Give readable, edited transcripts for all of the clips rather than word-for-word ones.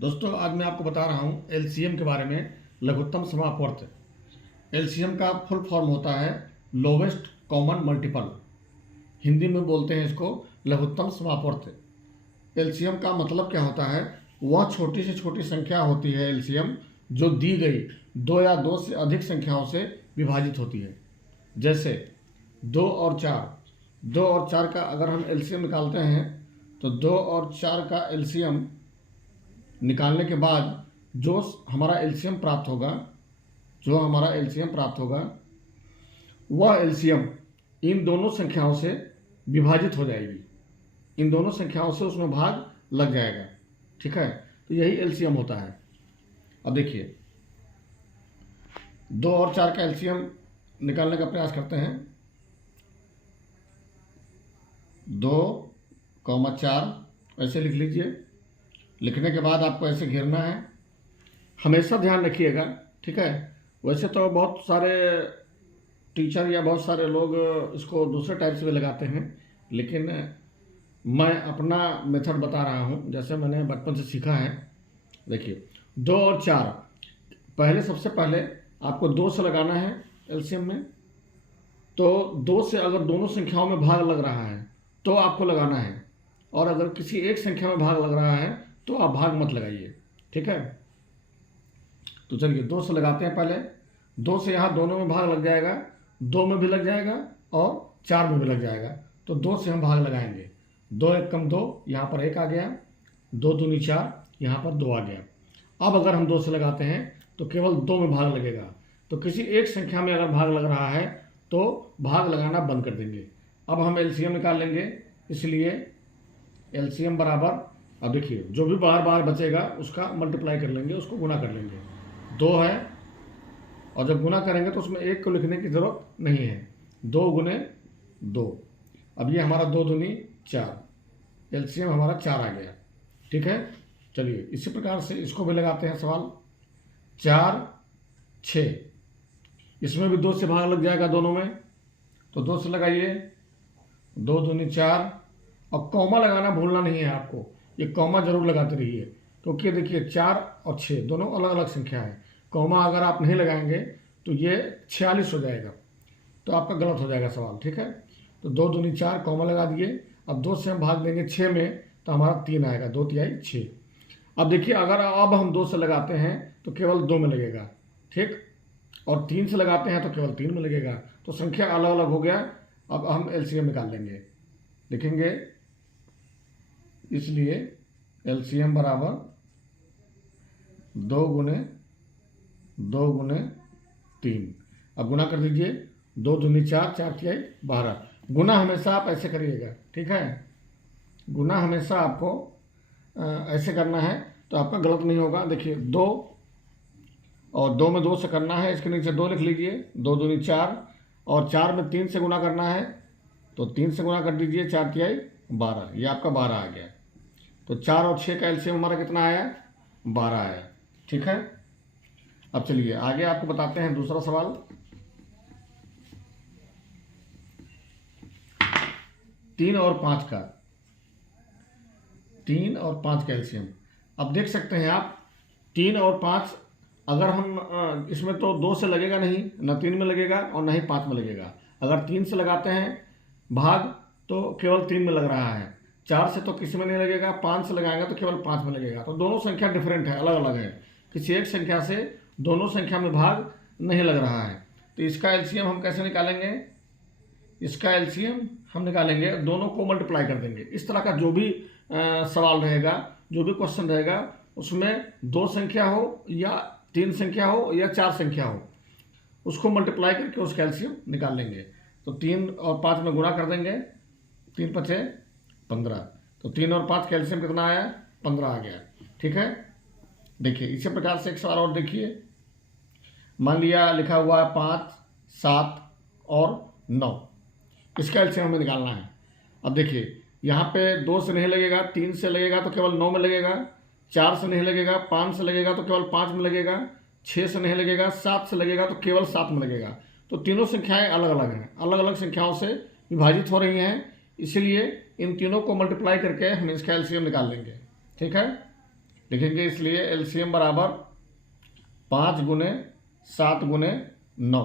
दोस्तों आज मैं आपको बता रहा हूँ एलसीएम के बारे में। लघुत्तम समापवर्त। एलसीएम का फुल फॉर्म होता है लोवेस्ट कॉमन मल्टीपल। हिंदी में बोलते हैं इसको लघुत्तम समापवर्त। एलसीएम का मतलब क्या होता है? वह छोटी से छोटी संख्या होती है एलसीएम जो दी गई दो या दो से अधिक संख्याओं से विभाजित होती है। जैसे 2 और 4। 2 और 4 का अगर हम एलसीएम निकालते हैं तो 2 और 4 का एलसीएम निकालने के बाद जो हमारा एलसीएम प्राप्त होगा वह एलसीएम इन दोनों संख्याओं से विभाजित हो जाएगी। इन दोनों संख्याओं से उसमें भाग लग जाएगा। ठीक है, तो यही एलसीएम होता है। अब देखिए 2 और 4 का एलसीएम निकालने का प्रयास करते हैं। 2, 4 ऐसे लिख लीजिए। लिखने के बाद आपको ऐसे घेरना है। हमेशा ध्यान रखिएगा, ठीक है। वैसे तो बहुत सारे टीचर या बहुत सारे लोग इसको दूसरे टाइप से भी लगाते हैं, लेकिन मैं अपना मेथड बता रहा हूँ जैसे मैंने बचपन से सीखा है। देखिए 2 और 4, सबसे पहले आपको 2 से लगाना है एलसीएम में। तो 2 से अगर दोनों संख्याओं में भाग लग रहा है तो आपको लगाना है, और अगर किसी एक संख्या में भाग लग रहा है तो आप भाग मत लगाइए। ठीक है, तो चलिए 2 से लगाते हैं। पहले 2 से यहाँ दोनों में भाग लग जाएगा, 2 में भी लग जाएगा और 4 में भी लग जाएगा। तो 2 से हम भाग लगाएंगे। 2 1 कम 2, यहाँ पर 1 आ गया। 2 दूनी 4, यहाँ पर 2 आ गया। अब अगर हम 2 से लगाते हैं तो केवल 2 में भाग लगेगा। तो किसी एक संख्या में अगर भाग लग रहा है तो भाग लगाना बंद कर देंगे। अब हम एलसीएम निकाल लेंगे, इसलिए एलसीएम बराबर, अब देखिए जो भी बार बार बचेगा उसका मल्टीप्लाई कर लेंगे, उसको गुना कर लेंगे। 2 है और जब गुना करेंगे तो उसमें 1 को लिखने की ज़रूरत नहीं है। 2 गुने 2, अब ये हमारा 2 दूनी 4, एलसीएम हमारा 4 आ गया। ठीक है, चलिए इसी प्रकार से इसको भी लगाते हैं सवाल। 4 6, इसमें भी 2 से भाग लग जाएगा दोनों में, तो 2 से लगाइए। 2 दूनी 4, और कॉमा लगाना भूलना नहीं है आपको, ये कॉमा जरूर लगाते रहिए, क्योंकि देखिए 4 और 6 दोनों अलग अलग संख्या है। कॉमा अगर आप नहीं लगाएंगे तो ये 46 हो जाएगा, तो आपका गलत हो जाएगा सवाल। ठीक है, तो 2 दूनी 4, कॉमा लगा दिए। अब 2 से हम भाग देंगे 6 में, तो हमारा 3 आएगा। 2 तिहाई 6। अब देखिए अगर अब हम 2 से लगाते हैं तो केवल 2 में लगेगा, ठीक, और 3 से लगाते हैं तो केवल 3 में लगेगा। तो संख्या अलग अलग हो गया। अब हम एलसीएम निकाल लेंगे, लिखेंगे, इसलिए एलसीएम बराबर 2 गुने 2 गुने 3। अब गुना कर दीजिए। 2 दूनी 4, 4 तिहाई 12। गुना हमेशा आप ऐसे करिएगा, ठीक है। गुना हमेशा आपको ऐसे करना है, तो आपका गलत नहीं होगा। देखिए 2 और 2 में 2 से करना है, इसके नीचे 2 लिख लीजिए। 2 दूनी 4, और 4 में 3 से गुना करना है, तो 3 से गुना कर दीजिए। 4 तिहाई 12, ये आपका 12 आ गया। तो 4 और 6 का एलसीएम हमारा कितना आया? 12 आया। ठीक है, अब चलिए आगे आपको बताते हैं दूसरा सवाल। 3 और 5 का, 3 और 5 का एलसीएम। अब देख सकते हैं आप 3 और 5, अगर हम इसमें तो 2 से लगेगा नहीं, ना 3 में लगेगा और ना ही 5 में लगेगा। अगर 3 से लगाते हैं भाग तो केवल 3 में लग रहा है। 4 से तो किसी में नहीं लगेगा, 5 से लगाएंगे तो केवल 5 में लगेगा। तो दोनों संख्या डिफरेंट है, अलग अलग है। किसी एक संख्या से दोनों संख्या में भाग नहीं लग रहा है। तो इसका एलसीएम हम कैसे निकालेंगे? इसका एलसीएम हम निकालेंगे, दोनों को मल्टीप्लाई कर देंगे। इस तरह का जो भी सवाल रहेगा, जो भी क्वेश्चन रहेगा, उसमें 2 संख्या हो या 3 संख्या हो या 4 संख्या हो, उसको मल्टीप्लाई करके उसका एलसीएम निकाल लेंगे। तो 3 और 5 में गुना कर देंगे। 3 पचे 15, तो 3 और 5 का एलसीएम कितना आया? 15 आ गया। ठीक है, देखिए इसी प्रकार से एक सवाल और देखिए। मान लिया लिखा हुआ है 5 7 और 9, इसका एलसीएम हमें निकालना है। अब देखिए यहाँ पे 2 से नहीं लगेगा, 3 से लगेगा तो केवल 9 में लगेगा। 4 से नहीं लगेगा, 5 से लगेगा तो केवल 5 में लगेगा। 6 से नहीं लगेगा, 7 से लगेगा तो केवल 7 में लगेगा। तो तीनों संख्याएं अलग अलग हैं, अलग अलग संख्याओं से विभाजित हो रही हैं, इसलिए इन तीनों को मल्टीप्लाई करके हम इसका एलसीएम निकाल लेंगे। ठीक है, लिखेंगे, इसलिए एलसीएम बराबर 5 गुने 7 गुने 9।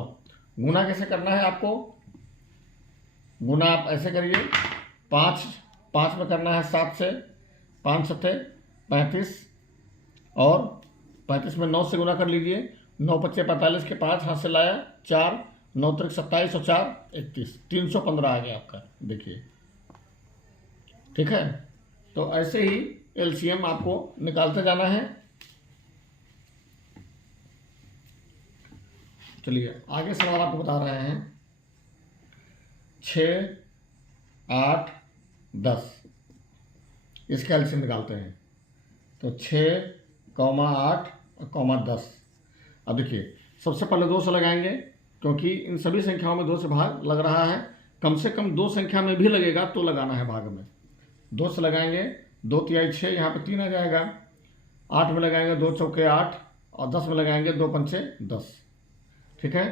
गुना कैसे करना है आपको? गुना आप ऐसे करिए, 5 में करना है 7 से, 5 सत्ते 35, और 35 में 9 से गुना कर लीजिए। 9 पच्चे 45 के 5 हाथ से लाया 4, 9 त्रिक 27 और 4 31, 315 आ गया आपका। देखिए, ठीक है। तो ऐसे ही एलसीएम आपको निकालते जाना है। चलिए आगे सवाल आपको बता रहे हैं। 6, 8, 10 इसका एलसीएम निकालते हैं। तो 6, 8 और 10। अब देखिए, सबसे पहले 2 से लगाएंगे, क्योंकि इन सभी संख्याओं में 2 से भाग लग रहा है। कम से कम 2 संख्या में भी लगेगा तो लगाना है भाग में। 2 से लगाएंगे, 2 तिहाई 6, यहाँ पे 3 आ जाएगा। 8 में लगाएंगे 2 चौके 8, और 10 में लगाएंगे 2 पंचे 10। ठीक है।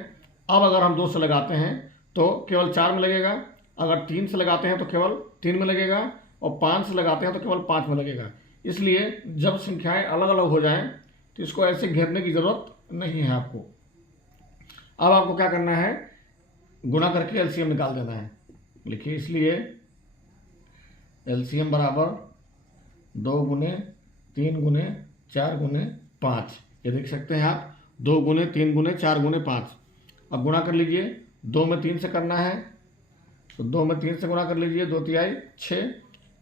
अब अगर हम 2 से लगाते हैं तो केवल 4 में लगेगा, अगर 3 से लगाते हैं तो केवल 3 में लगेगा, और 5 से लगाते हैं तो केवल 5 में लगेगा। इसलिए जब संख्याएं अलग अलग हो जाएं तो इसको ऐसे घेरने की ज़रूरत नहीं है आपको। अब आपको क्या करना है, गुणा करके एलसीएम निकाल देना है। लिखिए, इसलिए एलसीएम बराबर 2 गुने 3 गुने 4 गुने 5। ये देख सकते हैं आप, 2 गुने 3 गुने 4 गुने 5। अब गुणा कर लीजिए, 2 में 3 से करना है तो 2 में 3 से गुणा कर लीजिए, 2 तिहाई 6,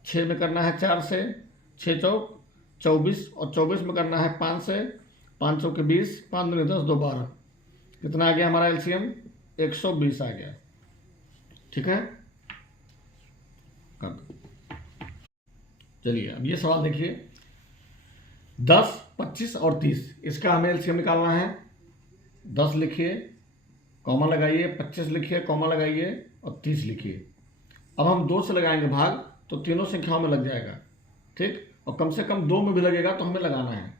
6 में करना है 4 से, 6 चौक 24, और 24 में करना है 5 से, 5 चौके 20, 5 दूनी 10, 2 12। कितना आ गया हमारा एलसीएम? 120 आ गया। ठीक है, कर दो। चलिए अब ये सवाल देखिए, 10, 25 और 30 इसका हमें एलसीएम निकालना है। 10 लिखिए, कॉमा लगाइए, 25 लिखिए, कॉमा लगाइए, और 30 लिखिए। अब हम 2 से लगाएंगे भाग तो तीनों संख्याओं में लग जाएगा। ठीक, और कम से कम 2 में भी लगेगा तो हमें लगाना है।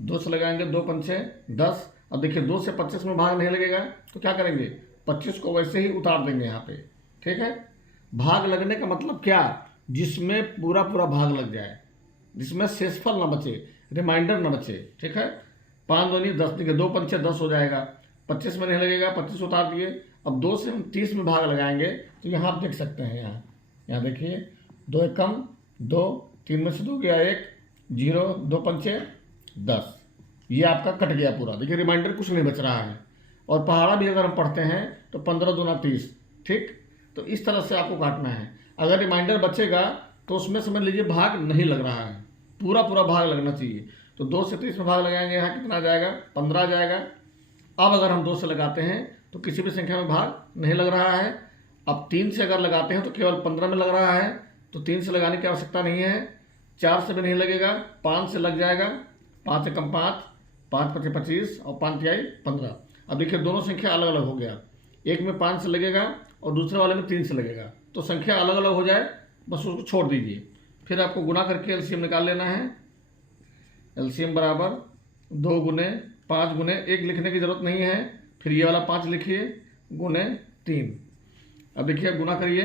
2 से लगाएंगे, 2 पंचे 10। अब देखिए, 2 से 25 में भाग नहीं लगेगा तो क्या करेंगे, 25 को वैसे ही उतार देंगे यहाँ पे। ठीक है, भाग लगने का मतलब क्या, जिसमें पूरा पूरा भाग लग जाए, जिसमें शेषफल ना बचे, रिमाइंडर ना बचे। ठीक है, 5 दूनी 10, देखिए 2 पंचे 10 हो जाएगा। 25 में नहीं लगेगा, 25 उतार दिए। अब 2 से हम 30 में भाग लगाएंगे तो यहाँ आप देख सकते हैं, यहाँ देखिए, 2 एकम 2, 3 में से 2 गया 1, 0, 2 पंचे 10। ये आपका कट गया पूरा। देखिए, रिमाइंडर कुछ नहीं बच रहा है। और पहाड़ा भी अगर हम पढ़ते हैं तो 15 दूना 30। ठीक, तो इस तरह से आपको काटना है। अगर रिमाइंडर बचेगा तो उसमें समझ लीजिए भाग नहीं लग रहा है, पूरा पूरा भाग लगना चाहिए। तो 2 से 30 में भाग लगाएंगे, यहाँ कितना आ जाएगा, 15 आ जाएगा। अब अगर हम 2 से लगाते हैं तो किसी भी संख्या में भाग नहीं लग रहा है। अब 3 से अगर लगाते हैं तो केवल 15 में लग रहा है, तो 3 से लगाने की आवश्यकता नहीं है। 4 से भी नहीं लगेगा, 5 से लग जाएगा। 5 एकम 5, 5 पचे 25, और 5 तिहाई 15। अब देखिए, दोनों संख्या अलग अलग हो गया। एक में 5 से लगेगा और दूसरे वाले में 3 से लगेगा, तो संख्या अलग अलग हो जाए, बस उसको छोड़ दीजिए। फिर आपको गुना करके एलसीएम निकाल लेना है। एलसीएम बराबर 2 गुने 5 गुने 1 लिखने की जरूरत नहीं है, फिर ये वाला 5 लिखिए, गुने 3। अब देखिए, गुना करिए,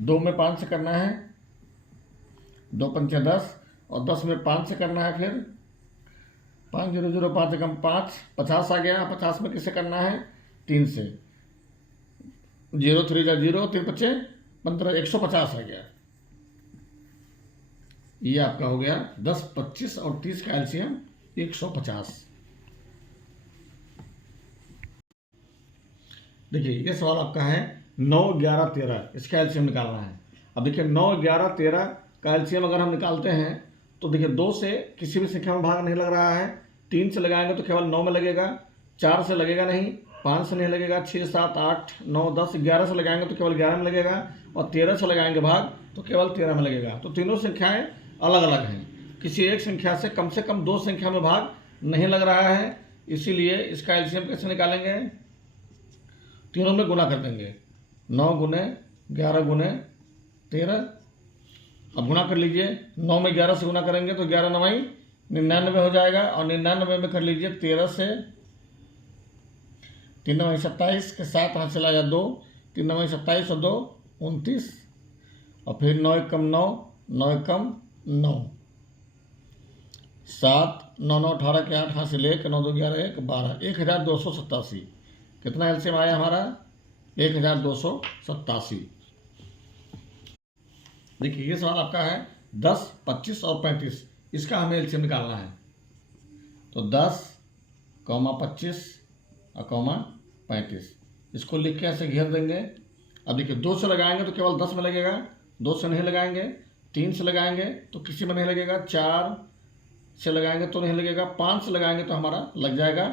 2 में 5 से करना है, 2 पंचे 10, और 10 में 5 से करना है, फिर 5 0 0 5 एकम 5, 50 आ गया। 50 में किससे करना है, 3 से। 0 3 जा 0, 3 पच्चे 15, 150 आ गया। ये आपका हो गया 10, 25 और 30 का एलसीएम 150। देखिए, ये सवाल आपका है 9, 11, 13 इसका एलसीएम निकालना है। अब देखिए, 9, 11, 13 का एलसीएम अगर हम निकालते हैं तो देखिए, 2 से किसी भी संख्या में भाग नहीं लग रहा है। 3 से लगाएंगे तो केवल 9 में लगेगा, 4 से लगेगा नहीं, 5 से नहीं लगेगा, 6, 7, 8, 9, 10, 11 से लगाएंगे तो केवल 11 में लगेगा, और 13 से लगाएंगे भाग तो केवल 13 में लगेगा। तो तीनों संख्याएं अलग अलग हैं। किसी एक संख्या से कम 2 संख्या में भाग नहीं लग रहा है, इसीलिए इसका एलसीएम कैसे निकालेंगे, तीनों में गुना कर देंगे। 9 गुने 11 गुने 13। अब गुना कर लीजिए, 9 में 11 से गुना करेंगे तो 11 9 99 हो जाएगा, और 99 में कर लीजिए 13 से, 3 9 27 के साथ हाथ चला जा 2, 3 9 27 और 2 29, और फिर 9 एकम 9, 9 एकम 9, 7, 9 9 18 के 8 हासिल 1, 9 2 11 1 12, 1287। कितना एलसीएम आया हमारा? 1287। देखिए ये सवाल आपका है 10, 25 और 35, इसका हमें एलसीएम निकालना है। तो 10, 25 और 35, इसको लिख के ऐसे घेर देंगे। अब देखिए 2 से लगाएंगे तो केवल 10 में लगेगा, 2 से नहीं लगाएंगे, 3 से लगाएंगे तो किसी में नहीं लगेगा, 4 से लगाएंगे तो नहीं लगेगा, 5 से लगाएंगे तो हमारा लग जाएगा।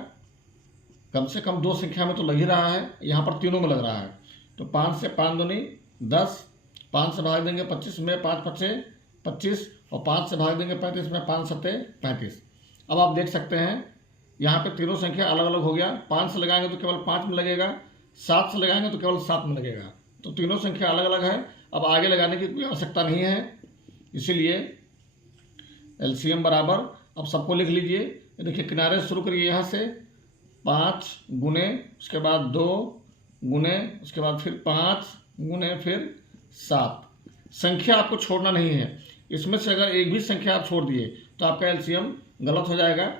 कम से कम 2 संख्या में तो लग ही रहा है, यहाँ पर तीनों में लग रहा है। तो 5 से 5 दूनी 10, 5 से भाग देंगे 25 में, 5 5 25, और 5 से भाग देंगे 35 में, 5 7 35। अब आप देख सकते हैं यहाँ पे तीनों संख्या अलग अलग हो गया। 5 से लगाएंगे तो केवल 5 में लगेगा, 7 से लगाएंगे तो केवल 7 में लगेगा। तो तीनों संख्या अलग अलग है। अब आगे लगाने की कोई आवश्यकता नहीं है, इसीलिए एलसीएम बराबर, अब सबको लिख लीजिए। देखिए किनारे से शुरू करिए, यहाँ से 5 गुने, उसके बाद 2 गुने, उसके बाद फिर 5 गुने, फिर 7। संख्या आपको छोड़ना नहीं है, इसमें से अगर एक भी संख्या आप छोड़ दिए तो आपका एलसीएम गलत हो जाएगा,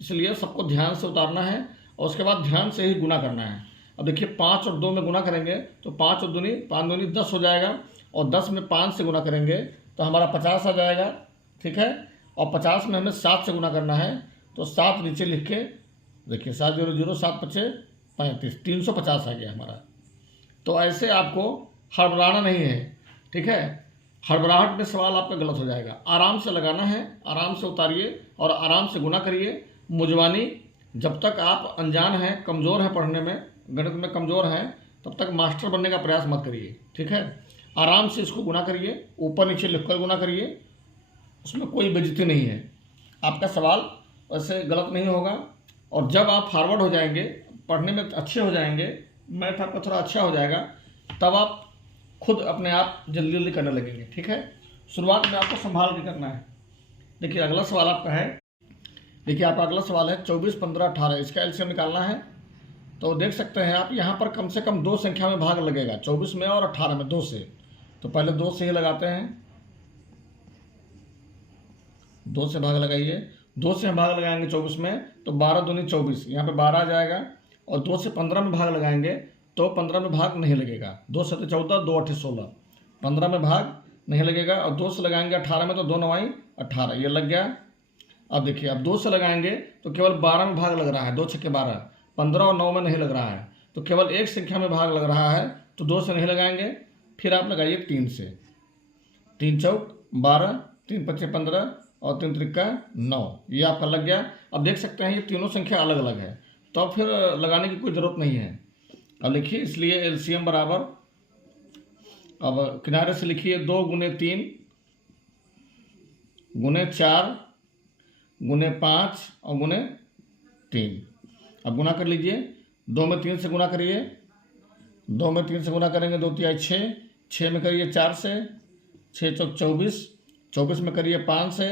इसलिए सबको ध्यान से उतारना है और उसके बाद ध्यान से ही गुना करना है। अब देखिए 5 और 2 में गुना करेंगे तो 5 और दूनी 5 दूनी 10 हो जाएगा, और 10 में 5 से गुना करेंगे तो हमारा 50 आ जाएगा, ठीक है। और 50 में हमें 7 से गुना करना है, तो 7 नीचे लिख के देखिए 7 0 0 7 5 35, 350 आ गया हमारा। तो ऐसे आपको हड़बड़ाना नहीं है, ठीक है। हड़बड़ाहट में सवाल आपका गलत हो जाएगा। आराम से लगाना है, आराम से उतारिए और आराम से गुना करिए। मुजवानी, जब तक आप अनजान हैं, कमज़ोर हैं पढ़ने में, गणित में कमज़ोर हैं, तब तक मास्टर बनने का प्रयास मत करिए, ठीक है। आराम से इसको गुना करिए, ऊपर नीचे लिखकर गुना करिए, उसमें कोई बेइज्जती नहीं है। आपका सवाल वैसे गलत नहीं होगा। और जब आप फॉरवर्ड हो जाएंगे, पढ़ने में अच्छे हो जाएंगे, मैथ आपका थोड़ा अच्छा हो जाएगा, तब आप खुद अपने आप जल्दी जल्दी करने लगेंगे, ठीक है। शुरुआत में आपको संभाल के करना है। देखिए अगला सवाल आपका है, देखिए आपका अगला सवाल है 24, 15, 18, इसका एलसीएम निकालना है। तो देख सकते हैं आप यहाँ पर कम से कम 2 संख्या में भाग लगेगा, 24 में और 18 में, 2 से। तो पहले 2 से ही लगाते हैं, 2 से भाग लगाइए। 2 से हम भाग लगाएंगे 24 में तो 12 दूनी 24, यहाँ पे 12 आ जाएगा। और 2 से 15 में भाग लगाएंगे तो 15 में भाग नहीं लगेगा, 2 से 14, 2 8 16, 15 में भाग नहीं लगेगा। और 2 से लगाएंगे 18 में तो 2 9 18, ये लग गया। अब देखिए अब 2 से लगाएंगे तो केवल 12 में भाग लग रहा है, 2 6 12, 15 और 9 में नहीं लग रहा है, तो केवल एक संख्या में भाग लग रहा है, तो 2 से नहीं लगाएंगे। फिर आप लगाइए 3 से, 3 चौक 12, 3 पच्चे 15 और 3 त्रिका 9, ये आपका लग गया। अब देख सकते हैं ये तीनों संख्या अलग अलग है, तो अब फिर लगाने की कोई ज़रूरत नहीं है। अब लिखिए, इसलिए एलसीएम बराबर, अब किनारे से लिखिए 2 गुने 3 गुने 4 गुने 5 और गुने 3। अब गुना कर लीजिए, 2 में 3 से गुना करिए, 2 में 3 से गुना करेंगे 2 तिहाई 6, 6 में करिए 4 से, 6 चौक 24, 24 में करिए 5 से,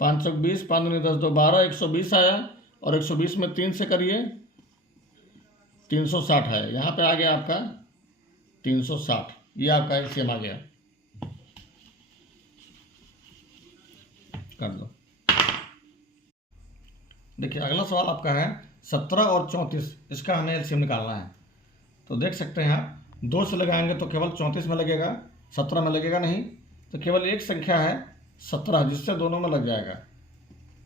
5 चौक 20, 5 दूनी 10, 2 12, 120 आया। और 120 में 3 से करिए 360 है, यहाँ पे आ गया आपका 360, ये आपका एलसीएम आ गया। कर दो। देखिए अगला सवाल आपका है 17 और 34, इसका हमें एलसीएम निकालना है। तो देख सकते हैं आप, 2 से लगाएंगे तो केवल 34 में लगेगा, 17 में लगेगा नहीं, तो केवल एक संख्या है 17, जिससे दोनों में लग जाएगा।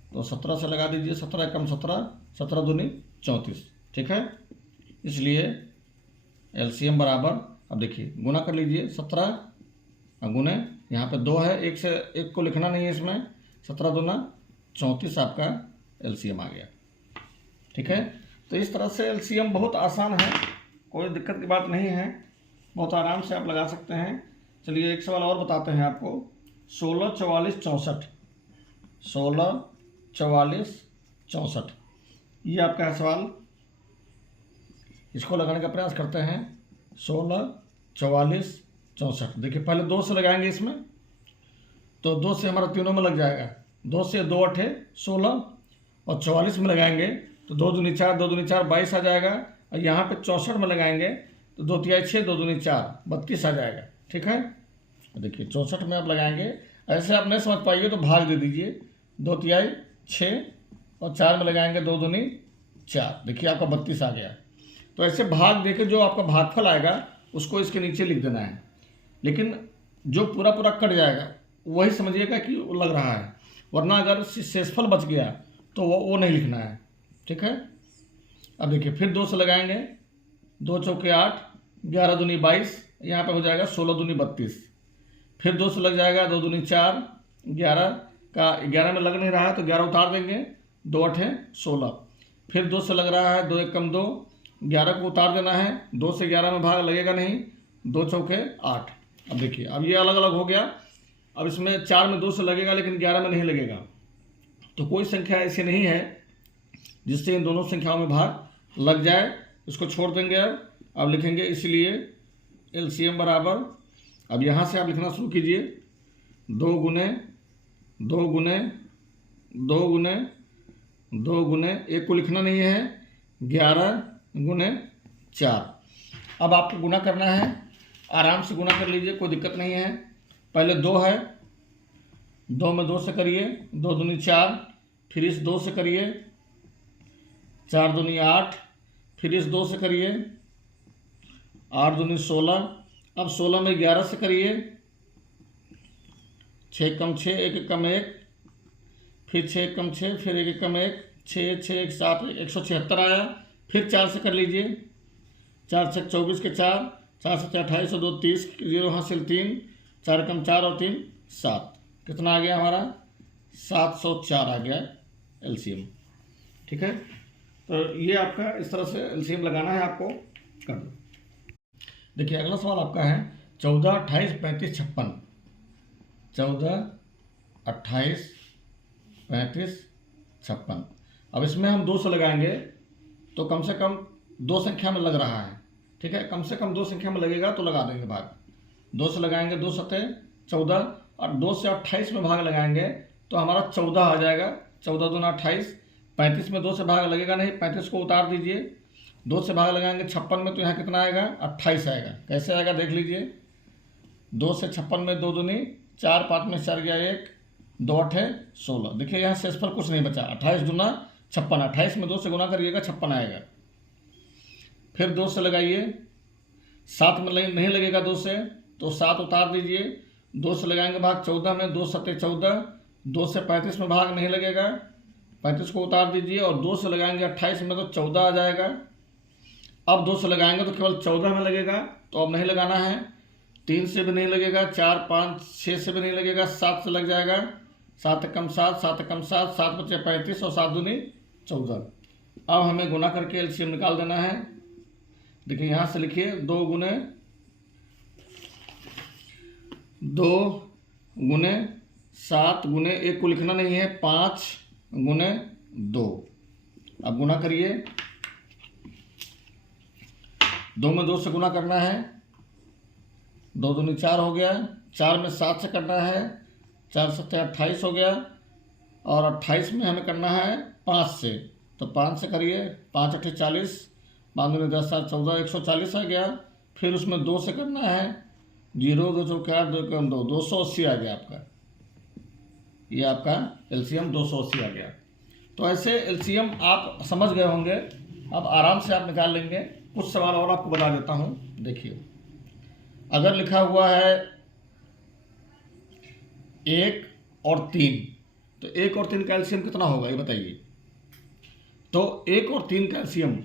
तो 17 से लगा दीजिए, 17 कम 17, 17 दूनी 34, ठीक है। इसलिए एलसीएम बराबर, अब देखिए गुना कर लीजिए, 17 गुने, यहाँ पे 2 है, एक से एक को लिखना नहीं है इसमें, 17 दूना 34 आपका एलसीएम आ गया, ठीक है। तो इस तरह से एलसीएम बहुत आसान है, कोई दिक्कत की बात नहीं है, बहुत आराम से आप लगा सकते हैं। चलिए एक सवाल और बताते हैं आपको, 16 44 64, 16 44 64, ये आपका है सवाल। इसको लगाने का प्रयास करते हैं, 16 44 64। देखिए पहले 2 से लगाएंगे इसमें, तो 2 से हमारा तीनों में लग जाएगा, 2 से 2 8 16, और 44 में लगाएंगे तो 2 दूनी 4, 2 दूनी 4 22 आ जाएगा। और यहाँ पे 64 में लगाएंगे तो 2 तिहाई 6, 2 दूनी 4 32 आ जाएगा, ठीक है। देखिए 64 में आप लगाएंगे, ऐसे आप नहीं समझ पाइए तो भाग दे दीजिए, 2 तिहाई 6 और 4 में लगाएंगे 2 दूनी 4, देखिए आपका 32 आ गया। तो ऐसे भाग देके जो आपका भागफल आएगा उसको इसके नीचे लिख देना है, लेकिन जो पूरा पूरा कट जाएगा वही समझिएगा कि वो लग रहा है, वरना अगर शेषफल बच गया तो वो नहीं लिखना है, ठीक है। अब देखिए फिर 2 से लगाएंगे, 2 चौके 8, 11 दूनी 22, यहाँ पे हो जाएगा 16 दूनी 32। फिर 2 से लग जाएगा, 2 दूनी 4, 11 का 11 में लग नहीं रहा है तो 11 उतार देंगे, 2 8 16। फिर 2 से लग रहा है, 2 1 कम 2, 11 को उतार देना है, 2 से 11 में भाग लगेगा नहीं, 2 चौके 8। अब देखिए अब ये अलग अलग हो गया। अब इसमें 4 में 2 से लगेगा लेकिन 11 में नहीं लगेगा, तो कोई संख्या ऐसी नहीं है जिससे इन दोनों संख्याओं में भाग लग जाए, इसको छोड़ देंगे। अब लिखेंगे इसलिए एलसीएम बराबर, अब यहाँ से आप लिखना शुरू कीजिए, 2 गुने 2 गुने 2 गुने 2 गुने, एक को लिखना नहीं है, 11 गुने 4। अब आपको गुना करना है, आराम से गुना कर लीजिए, कोई दिक्कत नहीं है। पहले 2 है, 2 में 2 से करिए, 2 दूनी 4, फिर इस 2 से करिए, 4 दूनी 8, फिर इस 2 से करिए, 8 दूनी 16। अब 16 में 11 से करिए, 6 कम 6, 1 1 कम 1, फिर 6 कम 6, फिर 1 1 कम 1, 6 6 1 7, 176 आया। फिर 4 से कर लीजिए, 4 6 24 के 4, 4 7 28 और 2 30, 0 हासिल 3, 4 कम 4 और 3 7, कितना आ गया हमारा 704 आ गया एलसीएम, ठीक है। तो ये आपका इस तरह से एलसीएम लगाना है आपको, कर दो। देखिए अगला सवाल आपका है 14 28 35 56, 14 28 35 56। अब इसमें हम 2 से लगाएंगे तो कम से कम 2 संख्या में लग रहा है, ठीक है, कम से कम 2 संख्या में लगेगा तो लगा देंगे भाग। 2 से लगाएंगे, 2 सते 14, और 2 से 28 में भाग लगाएंगे तो हमारा 14 आ जाएगा, 14 दूना 28। 35 में 2 से भाग लगेगा नहीं, 35 को उतार दीजिए। 2 से भाग लगाएंगे 56 में तो यहाँ कितना आएगा 28 आएगा। कैसे आएगा देख लीजिए, 2 से 56 में 2 दूनी 4, 5 में 4 गया 1, 2 8 16। देखिए यहाँ शेषफल कुछ नहीं बचा, 28 दूना 56, 28 में 2 से गुना करिएगा 56 आएगा। फिर 2 से लगाइए, 7 में नहीं लगेगा 2 से तो 7 उतार दीजिए। 2 से लगाएंगे भाग 14 में, 2 सते 14, 2 से 35 में भाग नहीं लगेगा, 35 को उतार दीजिए। और 2 से लगाएंगे 28 में तो 14 आ जाएगा। अब 2 से लगाएंगे तो केवल 14 में लगेगा, तो अब नहीं लगाना है। 3 से भी नहीं लगेगा, 4 5 6 से भी नहीं लगेगा, 7 से लग जाएगा। 7 कम 7, 7 कम 7, 7 बचे 35 और 7 दूनी 14। अब हमें गुना करके एलसीएम निकाल देना है। देखिए यहाँ से लिखिए 2 गुने 7 गुने, एक को लिखना नहीं है, 5 गुने 2। अब गुना करिए, 2 में 2 से गुना करना है, 2 दूनी 4 हो गया। 4 में 7 से करना है, 4 7 28 हो गया। और 28 में हमें करना है 5 से, तो 5 से करिए, 5 8 40, 5 दूनी 10 7 14, 140 आ गया। फिर उसमें 2 से करना है, 0 2 चौके 8, 2 कम 2, 280 आ गया आपका। ये आपका एलसीएम 280 आ गया। तो ऐसे एलसीएम आप समझ गए होंगे, अब आराम से आप निकाल लेंगे। कुछ सवाल और आपको बता देता हूँ। देखिए अगर लिखा हुआ है 1 और 3, तो 1 और 3 का एलसीएम कितना होगा ये बताइए। तो 1 और 3 का एलसीएम,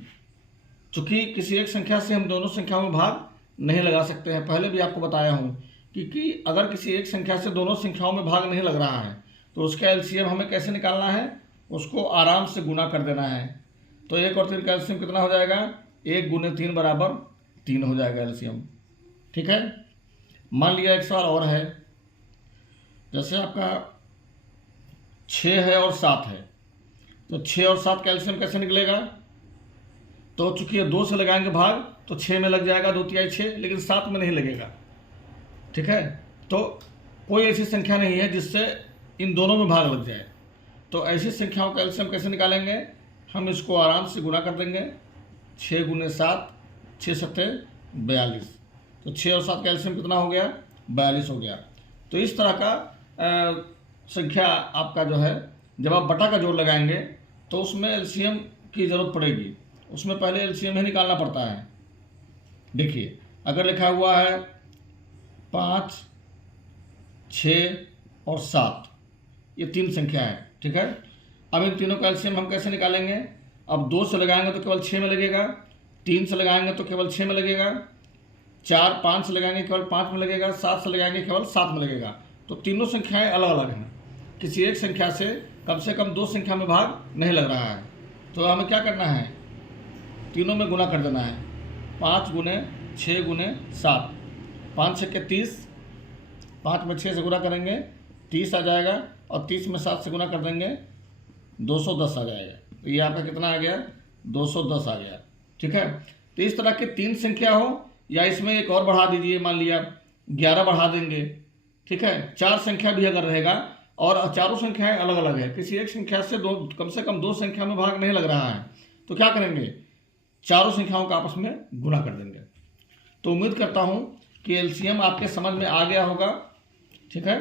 चूंकि किसी एक संख्या से हम दोनों संख्याओं में भाग नहीं लगा सकते हैं, पहले भी आपको बताया हूँ कि अगर किसी एक संख्या से दोनों संख्याओं में भाग नहीं लग रहा है तो उसका एलसीएम हमें कैसे निकालना है, उसको आराम से गुना कर देना है। तो 1 और 3 का एलसीएम कितना हो जाएगा, 1 गुने 3 बराबर 3 हो जाएगा एलसीएम, ठीक है। मान लिया एक सवाल और है, जैसे आपका 6 है और 7 है, तो 6 और 7 का एलसीएम कैसे निकलेगा। तो चूंकि ये 2 से लगाएंगे भाग तो 6 में लग जाएगा, 2 तिहाई 6, लेकिन 7 में नहीं लगेगा, ठीक है। तो कोई ऐसी संख्या नहीं है जिससे इन दोनों में भाग लग जाए। तो ऐसी संख्याओं का एलसीएम कैसे निकालेंगे, हम इसको आराम से गुना कर देंगे। 6 गुने 7, 6 7 42, तो 6 और 7 का एलसीएम कितना हो गया, 42 हो गया। तो इस तरह का संख्या आपका जो है, जब आप बटा का जोड़ लगाएंगे तो उसमें एलसीएम की ज़रूरत पड़ेगी। उसमें पहले एलसीएम ही निकालना पड़ता है। देखिए, अगर लिखा हुआ है 5, 6 और 7, ये 3 संख्या है, ठीक है। अब इन तीनों का एलसीएम हम कैसे निकालेंगे? अब 2 से लगाएंगे तो केवल 6 में लगेगा, 3 से लगाएंगे तो केवल 6 में लगेगा, 4, 5 से लगाएंगे केवल 5 में लगेगा, 7 से लगाएंगे केवल 7 में लगेगा। तो तीनों संख्याएं अलग अलग हैं। किसी एक संख्या से कम 2 संख्या में भाग नहीं लग रहा है। तो हमें क्या करना है? तीनों में गुना कर देना है। 5 गुने 6 गुने 7, 5 6 के 30, 5 में 6 से गुना करेंगे 30 आ जाएगा, और 30 में 7 से गुना कर देंगे 210 आ जाएगा। तो ये आपका कितना आ गया? 210 आ गया, ठीक है। तो इस तरह के 3 संख्या हो, या इसमें एक और बढ़ा दीजिए, मान लिया 11 बढ़ा देंगे, ठीक है। 4 संख्या भी अगर रहेगा, और चारों संख्याएं अलग अलग है, किसी एक संख्या से कम से कम 2 संख्या में भाग नहीं लग रहा है, तो क्या करेंगे? चारों संख्याओं का आपस में गुणा कर देंगे। तो उम्मीद करता हूं कि एलसीएम आपके समझ में आ गया होगा, ठीक है।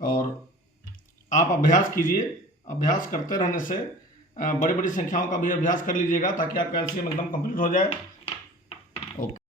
और आप अभ्यास कीजिए, अभ्यास करते रहने से बड़ी बड़ी संख्याओं का भी अभ्यास कर लीजिएगा, ताकि आपका एलसीएम एकदम कंप्लीट हो जाए। ओके।